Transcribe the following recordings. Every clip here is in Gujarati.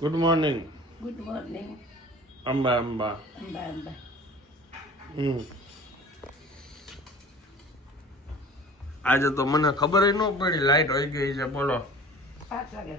Good morning good morning Amba Amba Amba Amba હમ આજે તો મને ખબર ન પડી લાઈટ હોય ગઈ છે બોલો. પાંચ વાગે.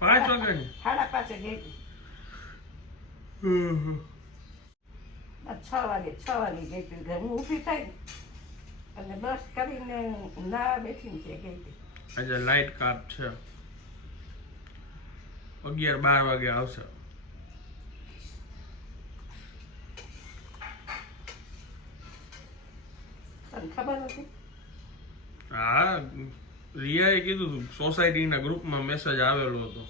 પાંચ વાગે? સાડા પાંચ હતી. છ વાગે છ વાગે ગઈ હતી. ઘર હું ઊભી થઈ અને બસ કરીને ના બેઠીને છે ગઈ હતી. આજે લાઈટ કાપ છે. અગિયાર બાર વાગે આવશે. હા રિયાએ કીધું હતું સોસાયટીના ગ્રુપમાં મેસેજ આવેલો હતો.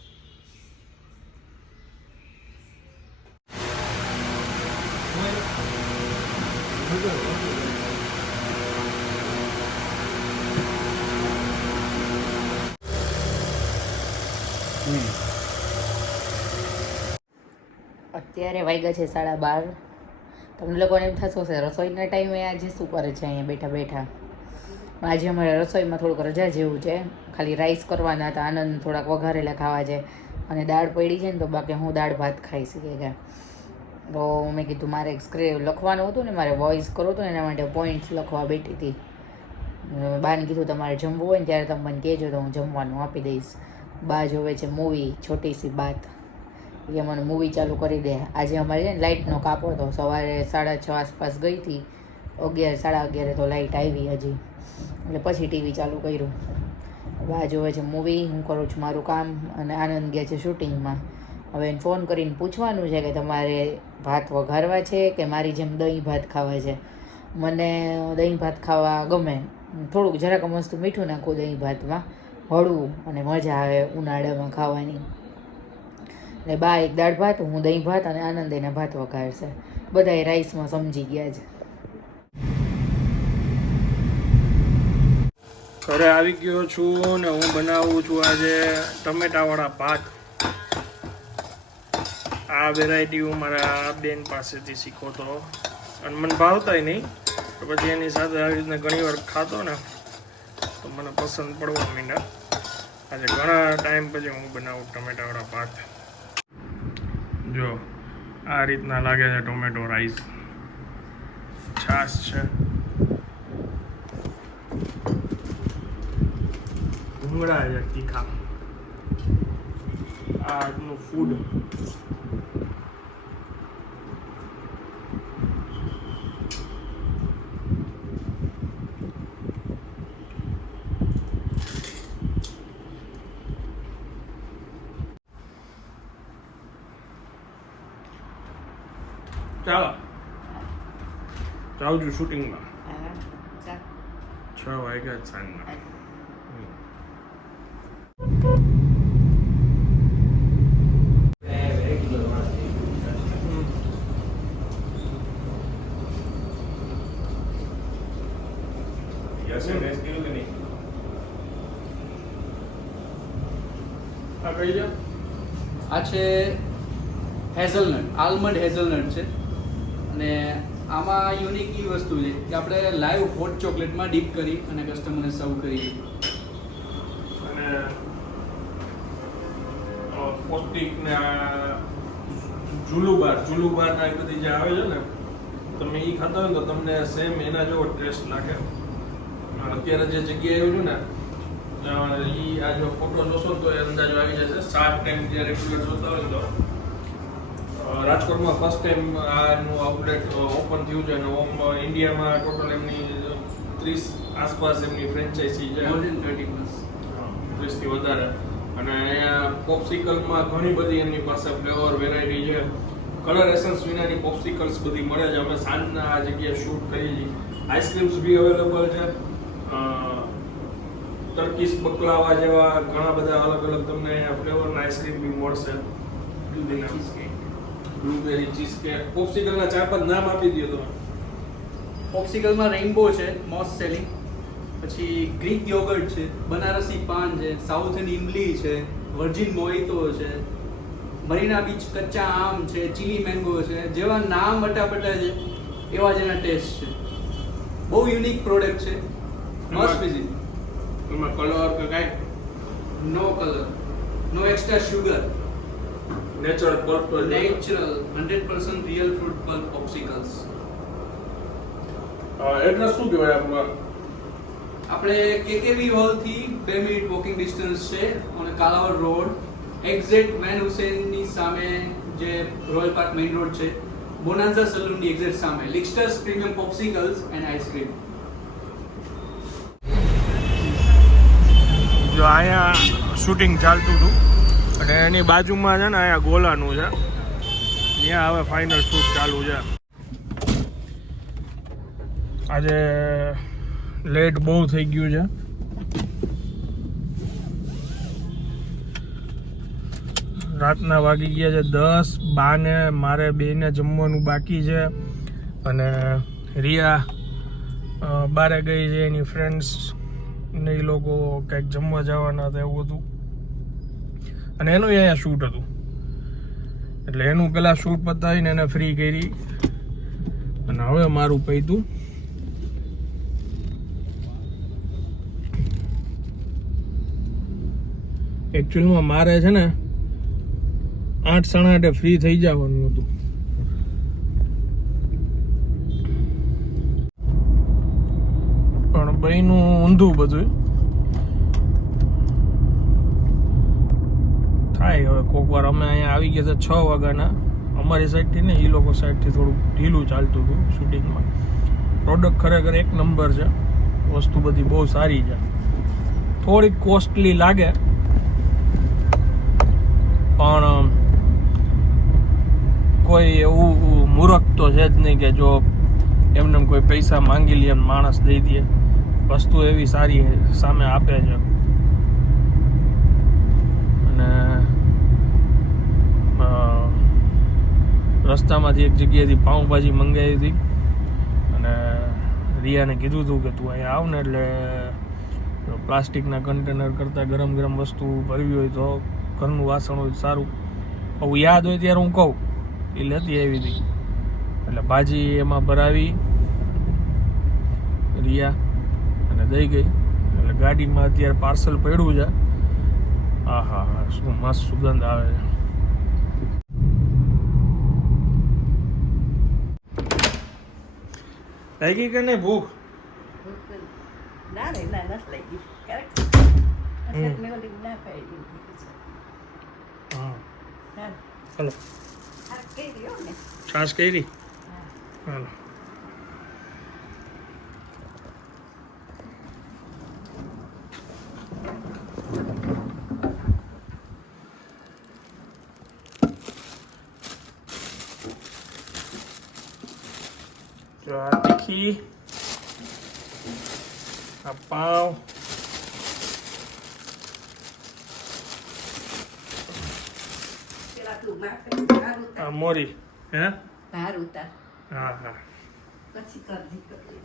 અત્યારે વાગ્યા છે સાડા બાર. તમને લોકોને એમ થશે હશે રસોઈના ટાઈમે આજે શું કરે છે અહીંયા બેઠા બેઠા? આજે અમારે રસોઈમાં થોડુંક રજા જેવું છે. ખાલી રાઈસ કરવાના હતા, આનંદ થોડાક વઘારેલા ખાવા છે. અને દાળ પડી છે ને તો બાકી હું દાળ ભાત ખાઈ શકીએ કે. તો મેં કીધું મારે સ્ક્રિપ્ટ લખવાનું હતું ને, મારે વોઇસ કરવો હતો એના માટે પોઈન્ટ્સ લખવા બેઠી હતી. બાને કીધું, તમારે જમવું હોય ને ત્યારે તમે મને કહેજો તો હું જમવાનું આપી દઈશ. બા જોવે છે મૂવી છોટી સી બાત. એ મને મૂવી ચાલુ કરી દે. આજે અમારે છે ને લાઇટનો કાપો હતો. સવારે સાડા છ આસપાસ ગઈ હતી. અગિયાર, સાડા અગિયારે તો લાઇટ આવી હજી. એટલે પછી ટીવી ચાલુ કર્યું. બા જોવે છે મૂવી હું કરું છું મારું કામ અને આનંદ ગયા છે શૂટિંગમાં હવે એને ફોન કરીને પૂછવાનું છે કે તમારે ભાત વઘારવા છે કે મારી જેમ દહીં ભાત ખાવા છે? મને દહીં ભાત ખાવા ગમે. થોડુંક જરાક મસ્ત મીઠું નાખું દહીં ભાતમાં. હળવું અને મજા આવે ઉનાળામાં ખાવાની. એટલે બા એક દાળ ભાત, હું દહીં ભાત અને આનંદ એના ભાત વઘારશે બધા રાઈસમાં સમજી ગયા છે. ઘરે આવી ગયો છું ને હું બનાવું છું આજે ટમેટાવાળા ભાત. આ વેરાયટી હું મારા બેન પાસેથી શીખો તો. અને મને ભાવતાય નહીં, તો પછી એની સાથે આવી રીતના ઘણી વાર ખાતો ને, તો મને પસંદ પડવા માંડ્યા. આજે ઘણા ટાઈમ પછી હું બનાવું ટમેટાવાળા ભાત. જો, આ રીતના લાગે છે ટોમેટો રાઈસ. છાશ છે. ભૂંગળા છે તીખા. આ આજનું ફૂડ ચાલો. જાઉં છું શૂટિંગમાં છ વાગ્યા સાંજના. આ છે હેઝલનટ આલમંડ હેઝલનટ છે. અને આમાં યુનિક એ વસ્તુ છે કે આપણે લાઈવ હોટ ચોકલેટમાં ડીપ કરી અને કસ્ટમરને સર્વ કરીએ અને પોસ્ટિક ને જુલુબાર જુલુબાર ના બધી જે આવે છે ને, તમે એ ખાતા હોય તો તમને સેમ એના જેવો ટેસ્ટ લાગે. અત્યારે જે જગ્યાએ આવ્યું ને એ આ જો ફોટો જોશો તો એ અંદાજો આવી જશે. સાત ટાઈમ જે રેગ્યુલર જોતા હોય તો રાજકોટમાં ફર્સ્ટ ટાઈમ આનું આઉટલેટ ઓપન થયું છે અને ઓમ ઇન્ડિયામાં ટોટલ એમની ત્રીસ આસપાસ એમની ફ્રેન્ચાઇઝી છે. ત્રીસથી વધારે. અને અહીંયા પોપ્સિકલમાં ઘણી બધી એમની પાસે ફ્લેવર વેરાયટી છે. કલર એસન્સ વિનાની પોપ્સિકલ્સ બધી મળે છે. અમે સાંજના આ જગ્યાએ શૂટ કરીએ છીએ. આઈસ્ક્રીમ્સ બી અવેલેબલ છે. ટર્કીશ બકલાવા જેવા ઘણા બધા અલગ અલગ તમને અહીંયા ફ્લેવરના આઈસ્ક્રીમ બી મળશે. બ્લુબેરી ચીઝ કેક પોપ્સિકલના ચાર પાંચ નામ આપી દો તમે. પોપ્સિકલમાં રેઇનબો છે મોસ્ટ સેલિંગ પછી ગ્રીક યોગર્ટ છે બનારસી પાન છે સાઉથ ઇમલી છે વર્જિન મોહિતો છે મરીના બીચ કચ્ચા આમ છે ચીલી મેંગો છે જેવા નામ અટાપટા છે એવા જ એના ટેસ્ટ છે. બહુ યુનિક પ્રોડક્ટ છે. મસ્ટ વિઝિટ એમાં કલર કે કાંઈ? No colour no extra sugar natural pulp. Natural, hundred percent real fruit pulp popsicles. Address શું કહેવાય આપણું આપણે કેકેવી હોલથી બે મિનિટ વોકિંગ ડિસ્ટન્સ છે અને કાલાવડ રોડ એક્ઝેક્ટ મેન હુસેનની સામે જે રોયલ પાર્ક મેઇન રોડ છે બોનાન્ઝા સલૂનની એક્ઝેક્ટ સામે Licksters premium popsicles and ice cream જો અહીંયા શૂટિંગ ચાલતું હતું અને એની બાજુમાં છે ને અહીંયા ગોલાનું છે. ત્યાં હવે ફાઇનલ શૂટ ચાલુ છે. આજે લેટ બહુ થઈ ગયું છે. રાતના વાગી ગયા છે દસ, બાને મારે બેને જમવાનું બાકી છે. અને રિયા બારે ગઈ છે એની ફ્રેન્ડ્સ ને એ લોકો કંઈક જમવા જવાના હતા એવું હતું. અને એનું અહીંયા શૂટ હતું. એટલે એનું પેલા શૂટ પતાવીને એને ફ્રી કરી. અને હવે મારું પૈતું. એકચ્યુઅલમાં મારે છે ને આઠ સાડા આઠે ફ્રી થઈ જવાનું હતું. પણ બહેનું ઊંધું બધું. થાય. હવે કોક વાર અમે અહીંયા આવી ગયા હતા છ વાગ્યાના. અમારી સાઈડથી ને એ લોકો સાઈડથી થોડુંક ઢીલું ચાલતું હતું શૂટિંગમાં પ્રોડક્ટ ખરેખર એક નંબર છે. વસ્તુ બધી બહુ સારી છે. થોડીક કોસ્ટલી લાગે. પણ કોઈ એવું મૂરખ તો છે જ નહીં કે જો એમને કોઈ પૈસા માંગી લે માણસ દઈ દે. વસ્તુ એવી સારી સામે આપે છે. અને રસ્તામાંથી એક જગ્યાએથી પાઉંભાજી મંગાવી હતી. અને રિયાને કીધું હતું કે તું અહીંયા આવ ને એટલે પ્લાસ્ટિકના કન્ટેનર કરતાં ગરમ ગરમ વસ્તુ ભરવી હોય તો ઘરનું વાસણ હોય સારું. આવું યાદ હોય ત્યારે હું કહું, એ લેતી આવી હતી. એટલે ભાજી એમાં ભરાવી, રિયા અને દઈ ગઈ. એટલે ગાડીમાં અત્યારે પાર્સલ પડ્યું છે. હા હા હા શું મસ્ત સુગંધ આવે છે. લાગી કે નહીં ભૂખ ના રે ના નથી લઈ ગઈ ક્યારેક હમ. મેં ઓલી ના પાડી દીધી હા હા ચાલો આ કઈ રહ્યો ને છાશ કરી હાલો જો આ તીખી આ પાવ પેલા તું માથે ભાર આ ઉતાર મોરી હે ભાર ઉતાર હા હા પછી કરજી કરી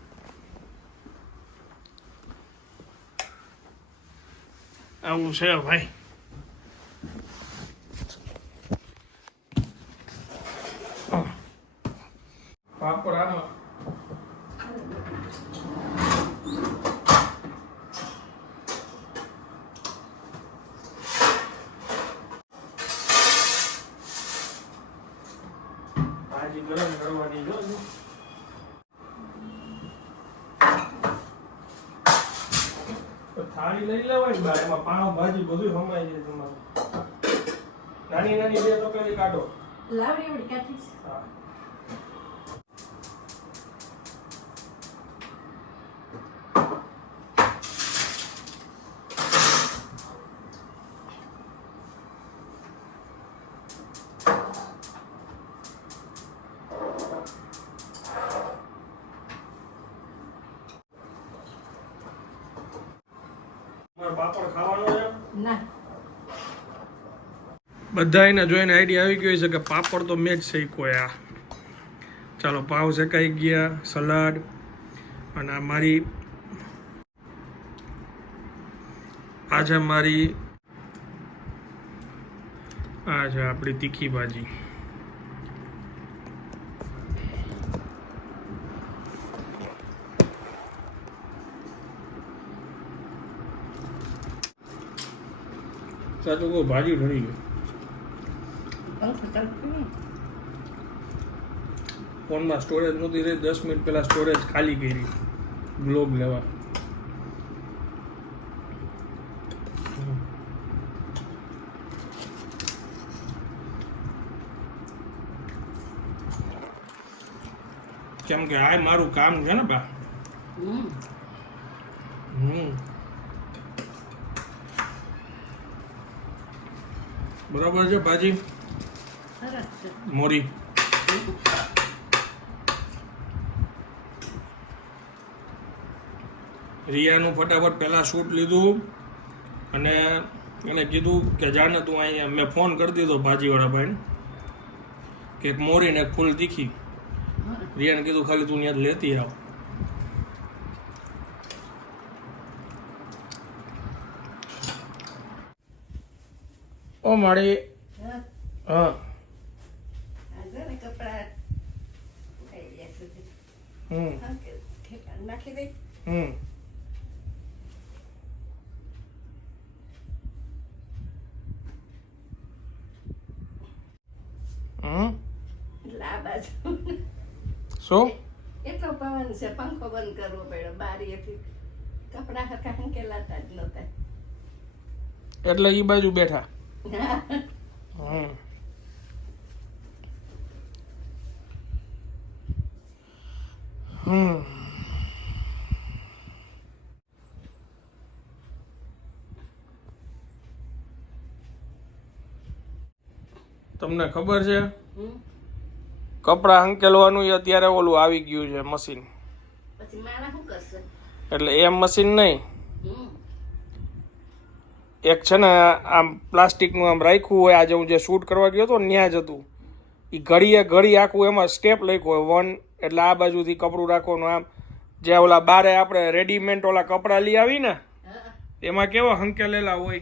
આવું છે ભાઈ પાપડ આમાં ભાજી ગરમ કરવાની જો. થાળી લઈ લેવાય ને બા એમાં પાવ ભાજી બધું સમાય છે તમારું. નાની નાની બે તો કરી કાઢો. લાવડી એવડી કાઢી હા. બધા એને જોઈને આઈડિયા આવી ગયો છે કે પાપડ તો મેં જ શેક્યો આ ચાલો, પાવ શેકાઈ ગયા, સલાડ અને મારી આજે મારી આ છે આપણી તીખી ભાજી સાચું કહું, ભાજી ચાલુ કર્યો. ફોનમાં સ્ટોરેજ નહોતી રહી દસ મિનિટ પહેલાં સ્ટોરેજ ખાલી કરી. ગ્લોબ લેવા. કેમ કે આ મારું કામ છે ને બા. હમ. બરાબર છે ભાજી મોરી રિયાનું ફટાફટ પહેલાં શૂટ લીધું અને એને કીધું કે જાને તું અહીંયા મેં ફોન કરી દીધો ભાજીવાળા ભાઈને કે એક મોરી ને એક ફૂલ તીખી. રિયાને કીધું ખાલી તું ત્યાં લેતી આવ. ઓ મારી હા હા આ જો ને કપડાં થઈ ગયા સુધી હમ નાખી દઈ હમ શું એટલો પવન છે પંખો બંધ કરવો પડ્યો બારીએથી કપડાં હરખા હંકેલાતા જ નતા એટલે ઈ બાજુ બેઠા હા હમ તમને ખબર છે? કપડા હંકેલવાનું એ અત્યારે ઓલું આવી ગયું છે મશીન. એટલે એમ મશીન નહીં. એક છે ને આમ પ્લાસ્ટિકનું આમ રાખ્યું હોય આજે હું જે શૂટ કરવા ગયો હતો ત્યાં જ હતું. એ ઘડીએ ઘડી આખું એમાં સ્ટેપ લખ્યું હોય વન એટલે આ બાજુથી કપડું રાખવાનું આમ. જે ઓલા બારે આપણે રેડીમેડ ઓલા કપડાં લઈ આવી ને, એમાં કેવા હંકેલેલા હોય.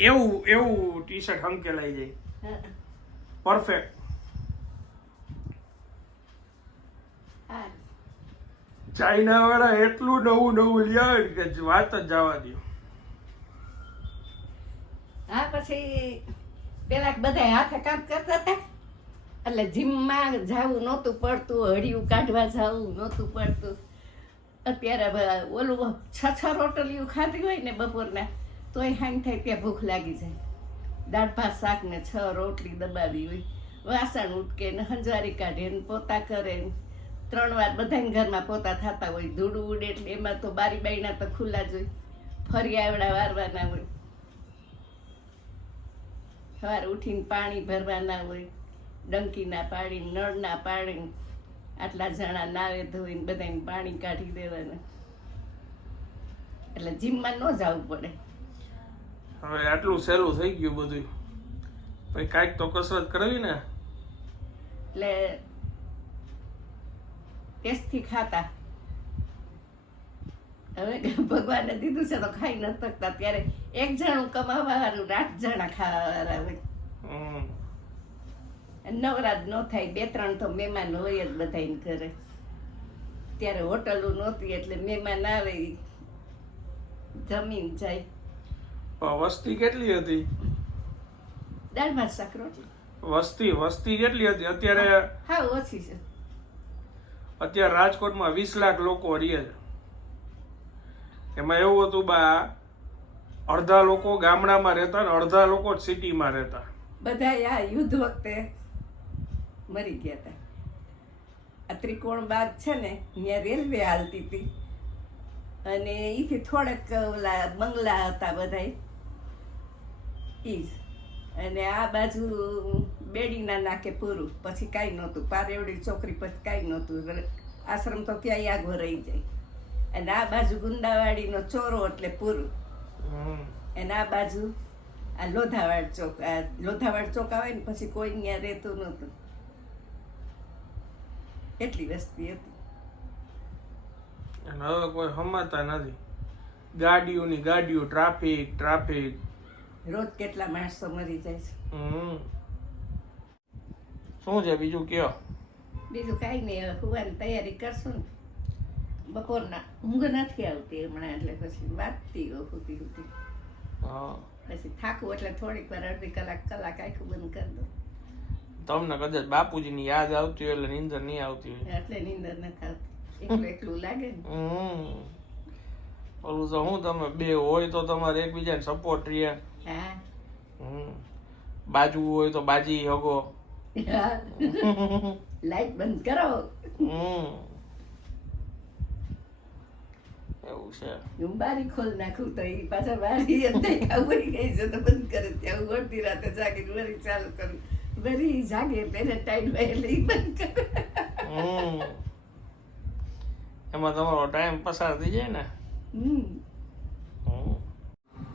એવું એવું ટી શર્ટ હંકેલાઈ જાય. પરફેક્ટ ચાઇના વાળા એટલું નવું નવું આવે કે વાત જ જવા દો હા, પછી પેલા બધા હાથે કામ કરતા હતા. એટલે જીમમાં જવું નહોતું પડતું, હળિયું કાઢવા જવું નહોતું પડતું. અત્યારે ઓલું છ છ રોટલીઓ ખાધી હોય ને બપોરના, તોય હાંગ થાય ત્યાં ભૂખ લાગી જાય. દાળ, ભાત, શાક ને છ રોટલી દબાવી હોય. વાસણ ઉટકે ને હંજવારી કાઢે ને પોતા કરે ને. ત્રણ વાર બધાને ઘરમાં પોતા થતા હોય. ધૂળું ઉડે એટલે એમાં તો બારી બારીના તો ખુલ્લા જ હોય. ફરી આવડા વારવાના હોય. સવારે ઉઠીને પાણી ભરવાના હોય. ડંકીના પાણી નળના પાણી આટલા જણા નાવે ધોઈને બધાને પાણી કાઢી દેવાના. એટલે જીમમાં ન જવું પડે. હવે આટલું સહેલું થઈ ગયું બધું પછી કાંઈક તો કસરત કરવી ને. એટલે ટેસ્ટથી ખાતા. હવે ભગવાને દીધું છે તો ખાઈ ન શકતા. ત્યારે એક જણું કમાવા વાળું આઠ જણા ખાવા વાળા હોય હમ. નવરાત ન થાય બે ત્રણ તો મહેમાન હોય જ બધાને ઘરે. ત્યારે હોટલો નહોતી એટલે મહેમાન આવે જમીન જાય. વસ્તી કેટલી હતી? દાળ ભાત શાક રોટલી. વસ્તી વસ્તી કેટલી હતી? અત્યારે હા ઓછી છે. અત્યારે રાજકોટમાં વીસ લાખ લોકો રહે છે. એમાં એવું હતું બા અડધા લોકો ગામડામાં રહેતા ને અડધા લોકો સિટીમાં રહેતા. બધા આ યુદ્ધ વખતે મરી ગયા હતા આ ત્રિકોણ બાગ છે ને ત્યાં રેલવે હાલતી હતી. અને એથી થોડાક ઓલા બંગલા હતા બધા એ જ અને આ બાજુ બેડીના નાકે પૂરું. પછી કાંઈ નહોતું. પારેવડી છોકરી પછી કાંઈ નહોતું. આશ્રમ તો ક્યાંય આગો રહી જાય. અને આ બાજુ ગુંદાવાડીનો ચોરો એટલે પૂરું. અને આ બાજુ આ લોધાવાડ ચોક આ લોધાવાડ ચોક આવે ને પછી કોઈ ત્યાં રહેતું નહોતું. એટલી વસ્તી હતી. અને હવે કોઈ હમાતા નથી. ગાડીઓની ગાડીઓ ટ્રાફિક ટ્રાફિક રોજ કેટલા માણસો મરી જાય છે. હમ. શું છે બીજું કયો? બીજું કાંઈ નહીં હોવાની સુવાની તૈયારી કરશું ને. બપોરના ઊંઘ નથી આવતી હમણાં એટલે પછી વાતતી હોતી સુધી સુધી હા. પછી થાકું એટલે થોડીક વાર અડધી કલાક કલાક આખું બંધ કરી દઉં. તમને કદાચ બાપુજીની યાદ આવતી હોય એટલે નીંદર નહીં આવતી હોય. એટલે નીંદર નથી આવતી એકલું એકલું લાગે ને. ઓલું તો હું તમે બે હોય તો તમારે એકબીજાને સપોર્ટ રહે. હા. હમ. બાજુ હોય તો બાજી હગો. લાઈટ બંધ કરો. હમ. એવું છે. હું બારી ખોલ નાખું તો એ પાછા બારી અંદર ખાવડી ગઈ છે તો બંધ કરે. ત્યાં હું અડધી રાતે જાગીને વળી ચાલુ કરું. વળી જાગે એટલે ટાઈમ ટાઈટ હોય એટલે ઈ બંધ કરે. એમાં તમારો ટાઈમ પસાર થઈ જાય ને? હમ.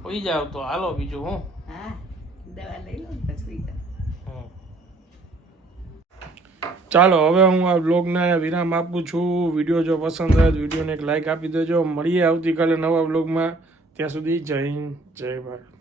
હોઈ જાવ તો હાલો બીજું હું. હા દવા લઈ લો પછી ચાલો હવે હું આ બ્લોગને વિરામ આપું છું. વીડિયો જો પસંદ આવે તો વિડીયોને એક લાઇક આપી દેજો. મળીએ આવતીકાલે નવા બ્લોગમાં ત્યાં સુધી જય હિન્દ જય ભારત.